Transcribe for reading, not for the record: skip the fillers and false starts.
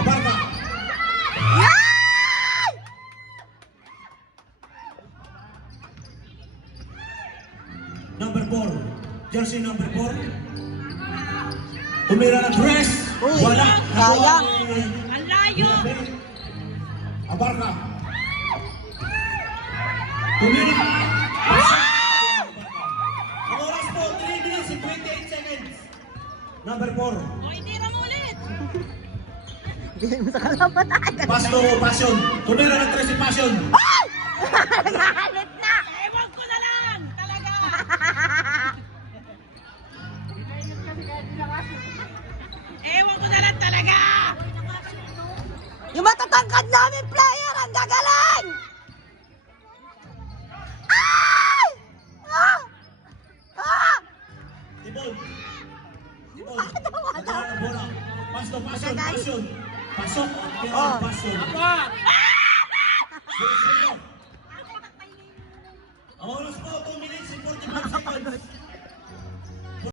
Abarca. Number 4. Jersey number 4. Tumira ng dress. Wala. Sayang. Ang layo. Abarca. Tumira. Ang oras po, 3 minutes and 28 seconds. Number 4. O, hindi na ulit. Bigay mo sa kalapatan. Pasto, passion. Tumira ng dress si passion. Nagalit na. Ewan ko na lang. Talaga. Ewan ko na lang talaga. Yung matatangkad namin player, ang gagaling! Ay! Ah! Ah! Tibol. Tibol. Nagkaroon ng bola. Pasto, passion, passion. Pasok. Oh. Passion. Ang oras po, 2 minutes and 45 seconds.